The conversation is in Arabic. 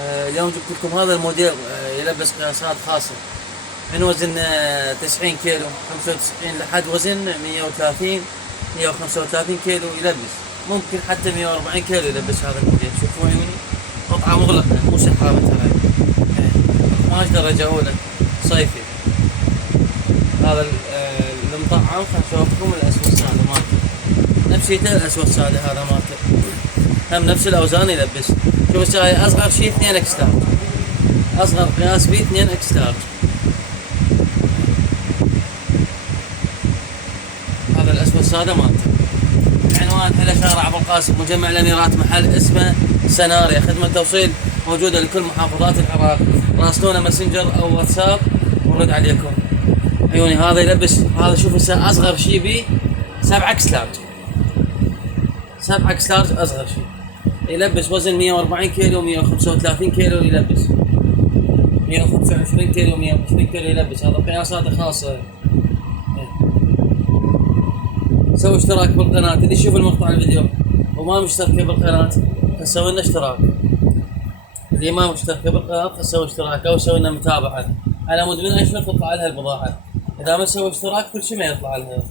اليوم جبت لكم هذا الموديل يلبس قياسات خاصة من وزن 90 كيلو 95 لحد وزن 130 135 كيلو يلبس، ممكن حتى 140 كيلو يلبس هذا الموديل. شوفوا عيوني، قطعة مغلقة مو سحابة ترى، 12 درجة أولى صيفي. هذا المطعم خلنا نشوفكم الأسود السادة مالته، نفسيته الأسود السادة هذا مالته، هم نفس الأوزان يلبس. شوف الساعة أصغر شيء 2 اكس لارج، أصغر قياس بيه 2 اكس لارج. هذا الأسود السادة مالته. عنوان حلا شارع أبو القاسم، مجمع الأميرات، محل اسمه سناريا. خدمة توصيل موجودة لكل محافظات العراق، راسلونا ماسنجر أو واتساب ونرد عليكم. عيوني هذا يلبس، هذا شوف الساعة أصغر شيء بيه 7 اكس لارج، 7 اكس لارج أصغر شيء يلبس. وزن 140 كيلو 135 كيلو يلبس، 125 كيلو 120 كيلو يلبس. هذا قياساته خاصة. سوي اشتراك بالقناة، اللي يشوف المقطع الفيديو وما مشترك بالقناة فسوي لنا اشتراك، اللي ما مشترك بالقناة فسوي اشتراك أو سوي لنا متابعة. على مود من أشهر تطلع لها البضاعة، إذا ما سوي اشتراك كل شيء ما يطلع لها.